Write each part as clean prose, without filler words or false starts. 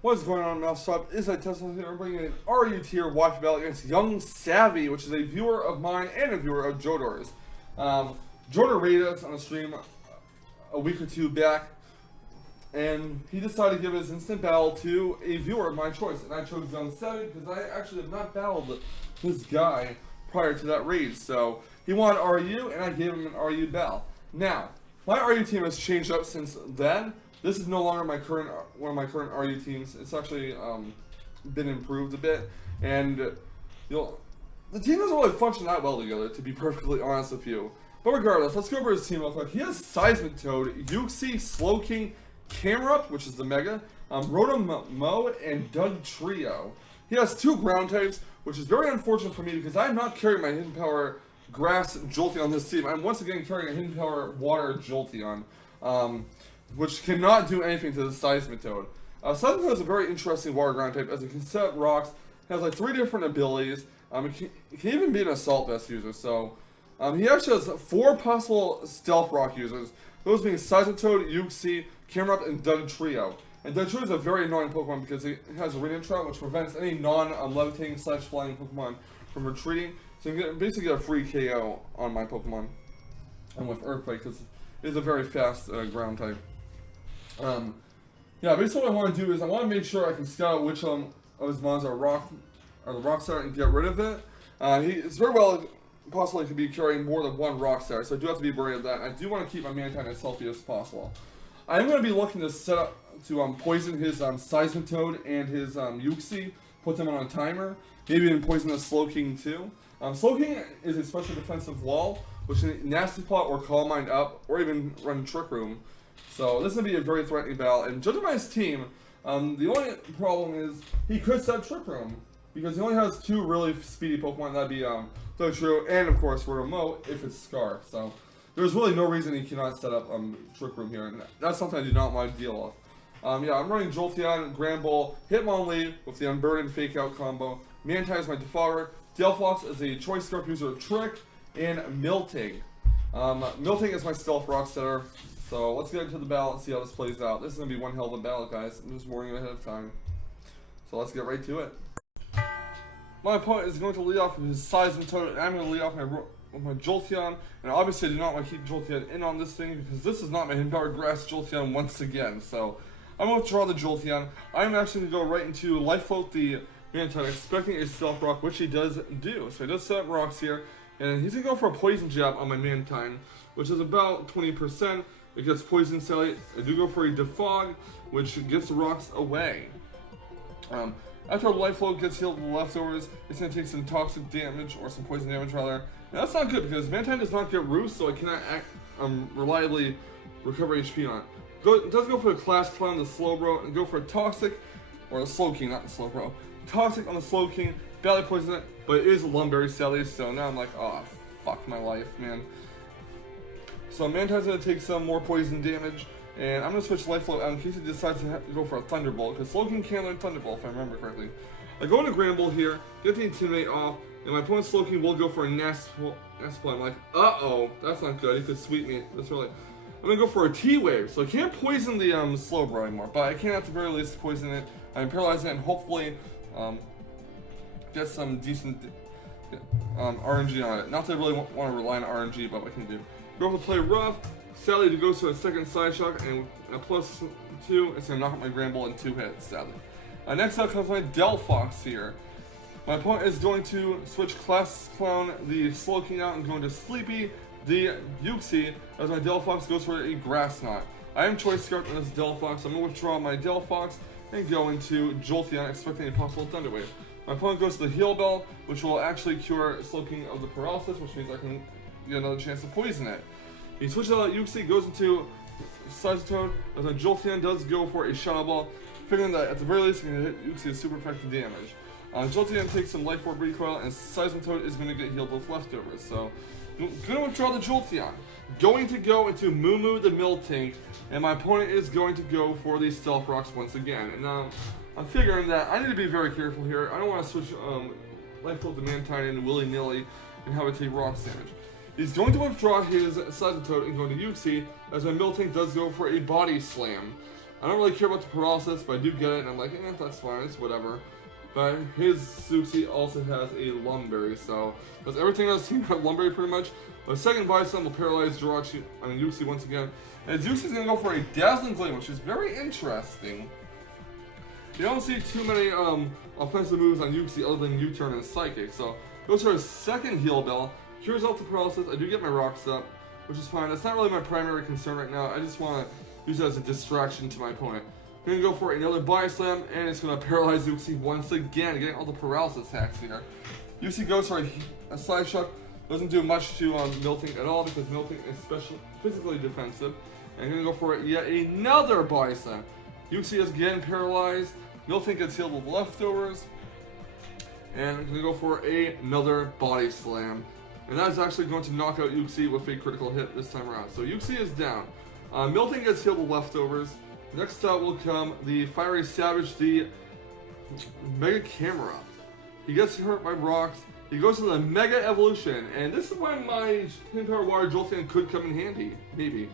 What's going on, Mousetrap? Is Teslamouse here. I'm bringing an RU tier Wi-Fi battle against youngsavvy, which is a viewer of mine and a viewer of Jodor's. Jodor rated us on a stream a week or two back, and he decided to give his instant battle to a viewer of my choice, and I chose youngsavvy because I actually have not battled this guy prior to that raid. So he wanted RU, and I gave him an RU battle. Now, my RU team has changed up since then. This is no longer one of my current RU teams. It's actually been improved a bit, and the team doesn't really function that well together, to be perfectly honest with you. But regardless, let's go over his team real quick. He has Seismic Toad, Youngsavvy, Slow King, Camerupt, which is the Mega, Mo, and Doug Trio. He has 2 ground types, which is very unfortunate for me because I'm not carrying my Hidden Power Grass Jolteon on this team. I'm once again carrying a Hidden Power Water Jolteon, which cannot do anything to the Seismic Toad. Seismic Toad is a very interesting water ground type as it can set up rocks. It has like 3 different abilities. It can even be an Assault Vest user. So he actually has 4 possible Stealth Rock users. Those being Seismic Toad, Youngsavvy, Camerupt, and Doug Trio. And Doug Trio is a very annoying Pokemon because it has a remixes, which prevents any non-levitating / flying Pokemon from retreating. So you can basically get a free KO on my Pokemon. And with Earthquake, because it is a very fast ground type. Yeah, basically what I want to do is I want to make sure I can scout which of his mons are the rock star and get rid of it. It's very well possible he could be carrying more than 1 rock star, so I do have to be worried of that. I do want to keep my Mantine as healthy as possible. I am going to be looking to set up to poison his Seismic Toad and his Youngsavvy, put them on a timer, maybe even poison the Slow King too. Slow King is a special defensive wall, which can Nasty Plot or Calm Mind up, or even run Trick Room. So this is going to be a very threatening battle, and judging by his team, the only problem is he could set Trick Room, because he only has 2 really speedy Pokemon, that'd be Doug Trio and of course Mo if it's Scar. So there's really no reason he cannot set up Trick Room here, and that's something I do not want to deal with. Yeah, I'm running Jolteon, Granbull, Hitmonlee with the Unburdened Fake Out combo, Mantine is my defaulter, Delphox is a Choice Scarf user, Trick, and Milting. Milting is my Stealth Rock setter. So let's get into the battle and see how this plays out. This is going to be one hell of a battle, guys. I'm just warning you ahead of time. So let's get right to it. My opponent is going to lead off with his Seismic Toad, and I'm going to lead off with my Jolteon. And obviously I do not want to keep Jolteon in on this thing because this is not my Hidden Power Grass Jolteon once again. So I'm going to draw the Jolteon. I'm actually going to go right into Life Float the Mantine, expecting a Stealth Rock, which he does do. So he does set up rocks here, and he's going to go for a Poison Jab on my Mantine, which is about 20%. It gets Poison Sally. I do go for a Defog, which gets the rocks away. After Life Float gets healed with the leftovers, it's going to take some toxic damage, or some poison damage rather. Now that's not good because Mantine does not get Roost, so I cannot reliably recover HP on it. It does go for the Class Clown, the Slowbro, and go for a Toxic, or the Slow King, not the Slowbro. Toxic on the Slow King, badly poison it, but it is a Lumberry Sally, so now I'm like, oh, fuck my life, man. So Mantine's going to take some more poison damage, and I'm going to switch Life Float out in case he decides to go for a Thunderbolt, because Slow King can learn Thunderbolt if I remember correctly. I go into Granbull here, get the Intimidate off, and my opponent's Slow King will go for a Nasty Plot. I'm like, uh-oh, that's not good, he could sweep me, that's really... I'm going to go for a T-Wave, so I can't poison the Slowbro anymore, but I can at the very least poison it, I can paralyze it, and hopefully get some decent RNG on it. Not that I really want to rely on RNG, but what can I do? Go for play rough. Sadly, to go to a second side shock and a +2, it's gonna knock out my Granbull in 2 hits. Sadly. Next up comes my Delphox here. My opponent is going to switch Class Clown the Slow King out and go into Sleepy the Youngsavvy as my Delphox goes for a Grass Knot. I am Choice Scarf on this Delphox. I'm gonna withdraw my Delphox and go into Jolteon, expecting a possible Thunder Wave. My opponent goes to the Heal Bell, which will actually cure Slow King of the Paralysis, which means I can get another chance to poison it. He switches out Youngsavvy, goes into Seismic Toad, as my Jolteon does go for a Shadow Ball, figuring that at the very least he can hit Youngsavvy super effective damage. Jolteon takes some Life Orb Recoil, and Seismic Toad is going to get healed with leftovers. So, I'm going to withdraw the Jolteon. Going to go into Moo the Miltank, and my opponent is going to go for the Stealth Rocks once again. And I'm figuring that I need to be very careful here. I don't want to switch Life Float the Mantine in willy-nilly and have it take rocks damage. He's going to withdraw his Seismic Toad and go to Youngsavvy, as my Miltank does go for a Body Slam. I don't really care about the paralysis, but I do get it, and I'm like, that's fine, it's whatever. But his Zuxi also has a Lumberry, so that's everything else team have Lumberry pretty much. The second Bison will paralyze Yuxi once again. And Zuxi's gonna go for a Dazzling Gleam, which is very interesting. You don't see too many offensive moves on Yuxi other than U-turn and Psychic, so goes for a second Heal Bell, cures out the paralysis. I do get my rocks up, which is fine. That's not really my primary concern right now. I just want to use it as a distraction to my opponent. I'm going to go for another Body Slam, and it's going to paralyze Yuxi once again, getting all the paralysis hacks here. Yuxi goes for a Side Shock. Doesn't do much to Milting at all because Milting is physically defensive. And I'm going to go for yet another Body Slam. Yuxi is again paralyzed. Milting gets healed with leftovers. And I'm going to go for another Body Slam. And that is actually going to knock out Yuxi with a critical hit this time around. So Yuxi is down. Milting gets healed with leftovers. Next up will come the Fiery Savage, the Mega Camerupt. He gets hurt by rocks. He goes to the Mega Evolution, and this is when my Hidden Power Water Jolteon could come in handy, maybe.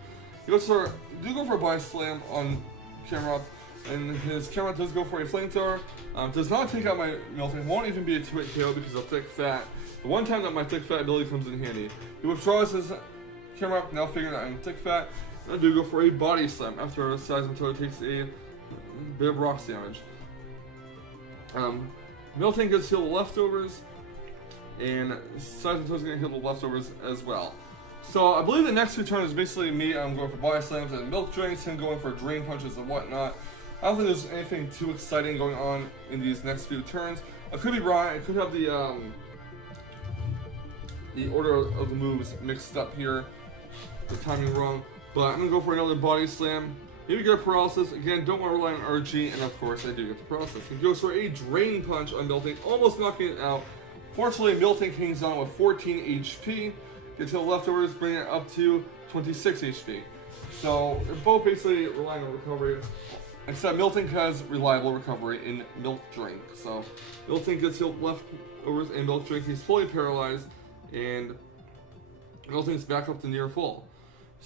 He goes for, go for a Body Slam on Camerupt, and his Camerupt does go for a Flamethrower. Does not take out my Milting, won't even be a 2-hit KO because of Thick Fat. The one time that my Thick Fat ability comes in handy. He withdraws his Camerupt, now figuring out I'm Thick Fat. I do go for a Body Slam after Seismitoad takes a bit of rocks damage. Milting gets healed with leftovers, and Seismitoad's gonna heal with leftovers as well. So I believe the next two turns is basically me. I'm going for Body Slams and Milk Drinks, him going for Drain Punches and whatnot. I don't think there's anything too exciting going on in these next few turns. I could be wrong. I could have the order of the moves mixed up here, the timing wrong. But I'm going to go for another Body Slam. Maybe get a Paralysis. Again, don't want to rely on RG, and of course I do get the Paralysis. He goes for a Drain Punch on Milting, almost knocking it out. Fortunately, Milting hangs on with 14 HP. Gets to the leftovers, bringing it up to 26 HP. So, they're both basically relying on recovery. Except Milting has reliable recovery in Milk Drink. So, Milting gets healed leftovers and Milk Drink. He's fully paralyzed, and Milting's back up to near full.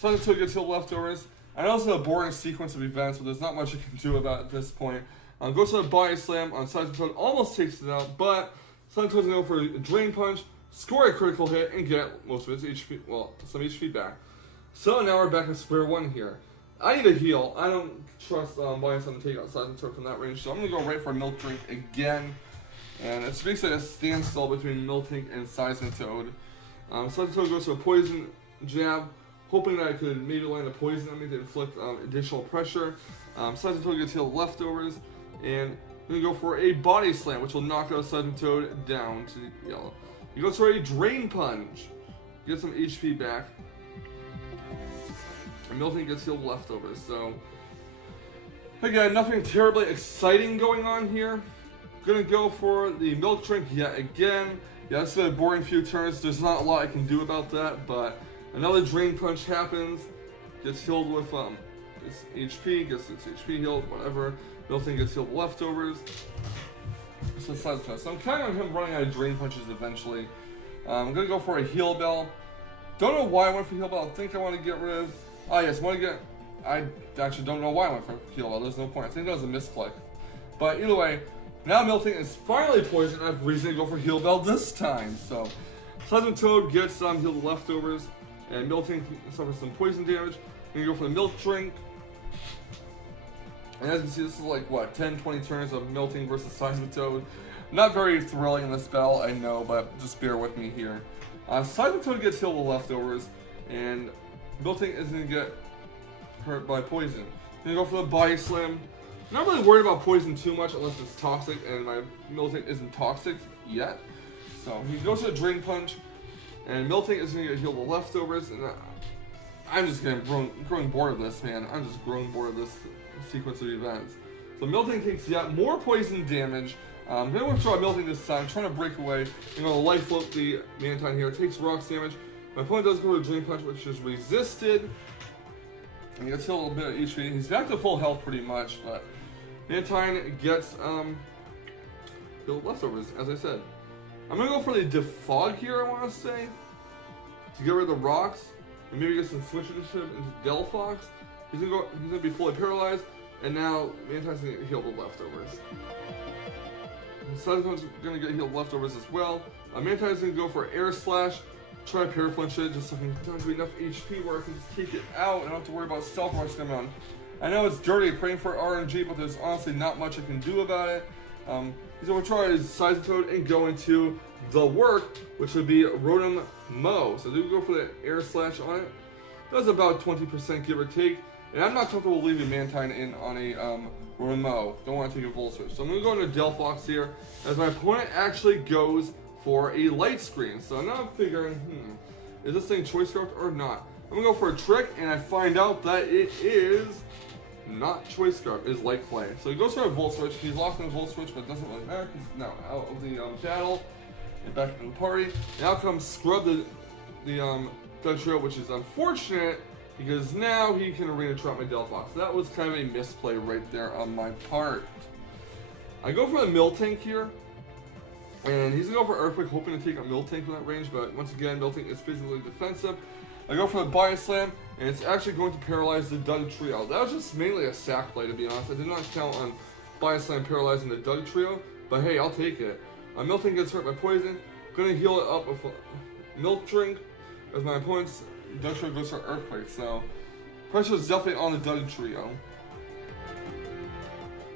Seismitoad gets healed leftovers. I know it's a boring sequence of events, but there's not much you can do about it at this point. Goes to a Body Slam on Seismitoad, almost takes it out, but Seismitoad's going to go for a Drain Punch, score a critical hit, and get most of its HP, well, some HP back. So now we're back at square one here. I need a heal. I don't trust Body Slam to take out Seismitoad from that range, so I'm going to go right for a Milk Drink again. And it's basically a standstill between Milting and Seismitoad. Seismitoad goes to a Poison Jab, hoping that I could maybe land a poison on me to inflict additional pressure. Seismitoad gets healed leftovers, and I'm going to go for a Body Slam, which will knock out Seismitoad down to yellow. He goes for a Drain Punch, get some HP back, and Milting gets healed leftovers. So, again, nothing terribly exciting going on here. Gonna go for the Milk Drink yet again. Yeah, it's a boring few turns. There's not a lot I can do about that, but another Drain Punch happens, gets healed with its HP, gets its HP healed, whatever. Milting gets healed leftovers. So I'm counting on him running out of Drain Punches eventually. I'm going to go for a Heal Bell. Don't know why I went for Heal Bell. I think I want to get rid of... Oh yes, I actually don't know why I went for Heal Bell. There's no point. I think that was a misclick. But either way, now Milting is finally poisoned. I have reason to go for Heal Bell this time. So Seismitoad gets healed leftovers, and Milting suffers some poison damage. I'm going to go for the Milk Drink. And as you can see, this is like, what, 10-20 turns of Milting versus Seismitoad. Not very thrilling in this battle, I know, but just bear with me here. Seismitoad gets healed with leftovers, and Milting is going to get hurt by poison. I'm going to go for the Body Slam. Not really worried about poison too much unless it's toxic, and my Milting isn't toxic yet. So he goes to a Drain Punch, and Milting is going to get healed with leftovers, and I'm just growing bored of this, man. I'm just growing bored of this sequence of events. So Milting takes yet more poison damage. I'm going to withdraw Milting this time, trying to break away. I'm going to Life Float the Mantine here. It takes rocks damage. My opponent does go to a Drain Punch, which is resisted. And he gets healed a little bit of HP. He's back to full health pretty much, but Mantine gets healed leftovers, as I said. I'm going to go for the Defog here, I want to say, to get rid of the rocks, and maybe get some switch initiative into Delphox. He's gonna be fully paralyzed. And now Mantine's going to heal the leftovers. Seismitoad's going to get healed leftovers as well. Mantine's going to go for Air Slash. Try to paraflinch it just so I can don't do enough HP where I can just take it out and I don't have to worry about stealth rush coming on. I know it's dirty praying for RNG, but there's honestly not much I can do about it. He's going to try his Seismitoad and go into the work, which would be Rotom Mow. So do go for the Air Slash on it. Does about 20% give or take. And I'm not comfortable leaving Mantine in on a Rotom Mow. Don't want to take a Volt Switch. So I'm going to go into Delphox here as my opponent actually goes for a Light Screen. So now I'm figuring, is this thing Choice Scarf or not? I'm going to go for a Trick, and I find out that it is not Choice Scarf, it is Light Clay. So he goes for a Volt Switch. He's locked in a Volt Switch, but it doesn't really matter because he's now out of the battle and back in the party. Now comes Scrub the Dugtrio, which is unfortunate because now he can Arena Trap my Delphox. That was kind of a misplay right there on my part. I go for the Miltank here. And he's going to go for Earthquake, hoping to take out Miltank from that range, but once again, Miltank is physically defensive. I go for the Body Slam, and it's actually going to paralyze the Dugtrio. That was just mainly a sack play, to be honest. I did not count on Body Slam paralyzing the Dugtrio, but hey, I'll take it. Miltank gets hurt by poison. Going to heal it up with Milk Drink, as my opponent's Dugtrio goes for Earthquake, so pressure is definitely on the Dugtrio.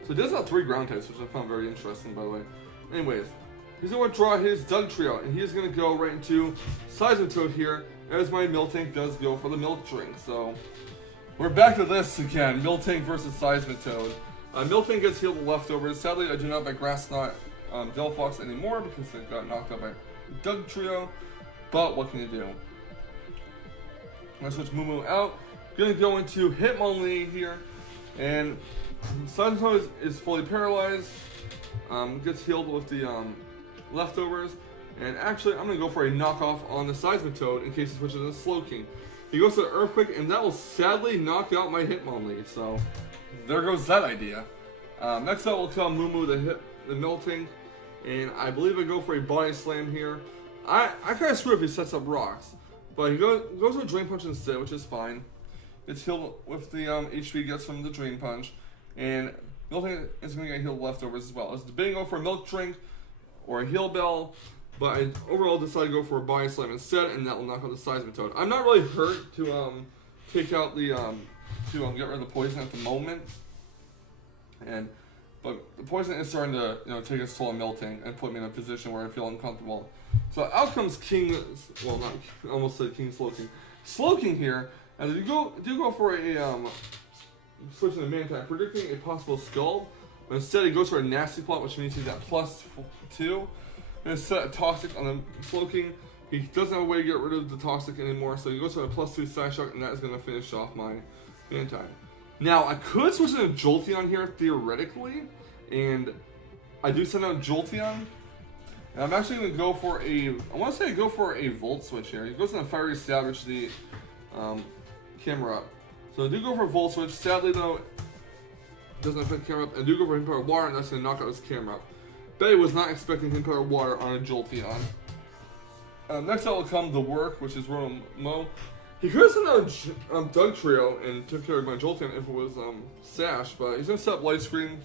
So it does have 3 ground types, which I found very interesting, by the way. Anyways. He's going to draw his Dugtrio, and he's going to go right into Seismitoad here, as my Miltank does go for the Milk Drink. So, we're back to this again, Miltank versus Seismitoad. Miltank gets healed the leftovers. Sadly, I do not have my Grass Knot Delphox anymore, because it got knocked out by Dugtrio, but what can you do? I'm going to switch Moo out. Going to go into Hitmonlee here, and Seismitoad is fully paralyzed. Gets healed with the leftovers, and actually I'm going to go for a knockoff on the Seismitoad in case he switches to Slowking. He goes to the Earthquake, and that will sadly knock out my Hitmonlee, so there goes that idea. Next up will come Moo the Miltank, and I believe I go for a Body Slam here. I kind of screw if he sets up rocks, but he goes with a Drain Punch instead, which is fine. It's healed with the HP he gets from the Drain Punch, and Miltank is going to get healed leftovers as well. I was debating go for a Milk Drink or a Heal Bell, but I overall decided to go for a Body Slam instead, and that will knock out the Seismitoad. I'm not really hurt to take out the get rid of the poison at the moment, but the poison is starting to take its toll on Miltank and put me in a position where I feel uncomfortable. So out comes King, well not almost said King Slowking. Slowking here, and if you go for a switching to Mantine, predicting a possible skull, but instead he goes for a Nasty Plot, which means he's at +2. And set a Toxic on the Slowking. He doesn't have a way to get rid of the Toxic anymore, so he goes for a +2 Side Shock, and that is going to finish off my Mantine. Now, I could switch into Jolteon here, theoretically, and I do send out Jolteon. And I'm actually going to go for a Volt Switch here. He goes into Fiery Savage, the Camerupt. So I do go for a Volt Switch. Sadly, though, it doesn't affect Camerupt. I do go for Him Power Water, and that's going to knock out his Camerupt. Betty was not expecting Him Power Water on a Jolteon. Next out will come the Work, which is Rotom Mow. He could have sent out Dugtrio and took care of my Jolteon if it was Sash, but he's going to set up Light Screen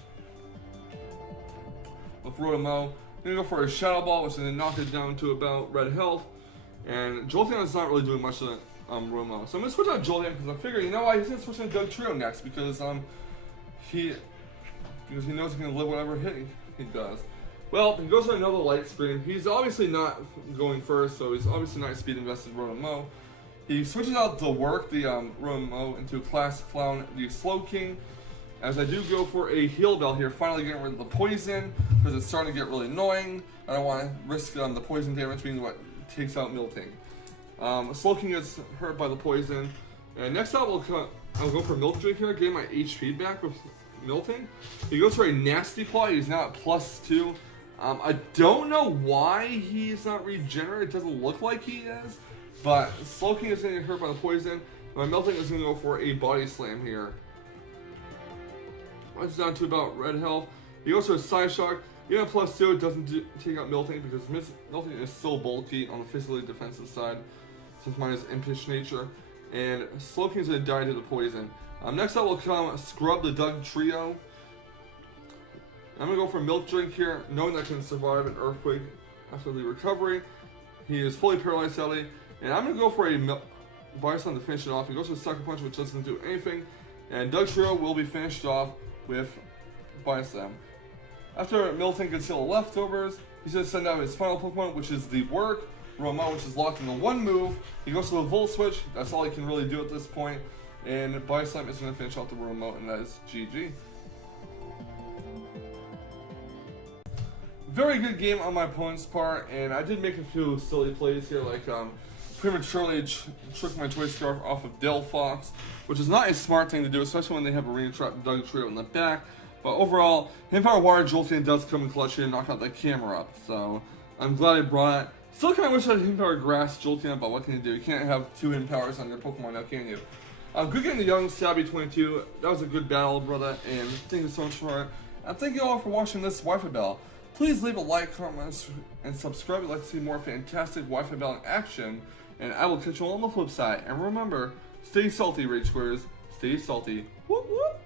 with Rotom Mow. He's going to go for a Shadow Ball, which is going to knock it down to about red health. And Jolteon is not really doing much to Rotom Mow. So I'm going to switch out Jolteon because I'm figuring, you know what, he's going to switch into Dugtrio next because he knows he can live whatever hit he does. Well, he goes for another Light Screen. He's obviously not going first, so he's obviously not speed invested Rotom Mow. He switches out the Work, the Rotom Mow, into Class Clown, the Slowking. As I do go for a Heal Bell here, finally getting rid of the poison, because it's starting to get really annoying. I don't want to risk the poison damage being what takes out Miltank. Slowking gets hurt by the poison. And next up, I'll go for Milk Drink here, getting my HP back with Miltank. He goes for a Nasty Plot. He's now at +2. I don't know why he's not regenerated. It doesn't look like he is. But Slowking is going to get hurt by the poison. My Miltank is going to go for a Body Slam here. It's down to about red health. He goes for a Side Shock. Even at +2, it doesn't take out Miltank because Miltank is so bulky on the physically defensive side, since mine is Impish nature. and Slowking's going to die to the poison. Next up will come Scrub the Doug Trio. I'm going to go for Milk Drink here, knowing that can survive an Earthquake after the recovery. He is fully paralyzed, sadly. And I'm going to go for a Bison to finish it off. He goes for a Sucker Punch, which doesn't do anything. And Doug Trio will be finished off with Bison. After Milton can steal the leftovers, he's going to send out his final Pokemon, which is the Work Romau, which is locked in the one move. He goes to the Volt Switch. That's all he can really do at this point. And Bison is going to finish off the remote, and that is GG. Very good game on my opponent's part, and I did make a few silly plays here, like prematurely trick my Choice Scarf off of Dale Fox, which is not a smart thing to do, especially when they have a Remixes Doug Trio in the back. But overall, Himpower Water Jolteon does come in clutch here and knock out that Camerupt, so I'm glad I brought it. Still kind of wish I had Himpower Grass Jolteon, but what can you do? You can't have two Himpowers on your Pokemon now, can you? Good game to youngsavvy22. That was a good battle, brother, and thank you so much for it. And thank you all for watching this Wi-Fi Battle. Please leave a like, comment, and subscribe if you'd like to see more fantastic Wi-Fi Battle in action. And I will catch you all on the flip side. And remember, stay salty, Rage Squares. Stay salty. Whoop whoop.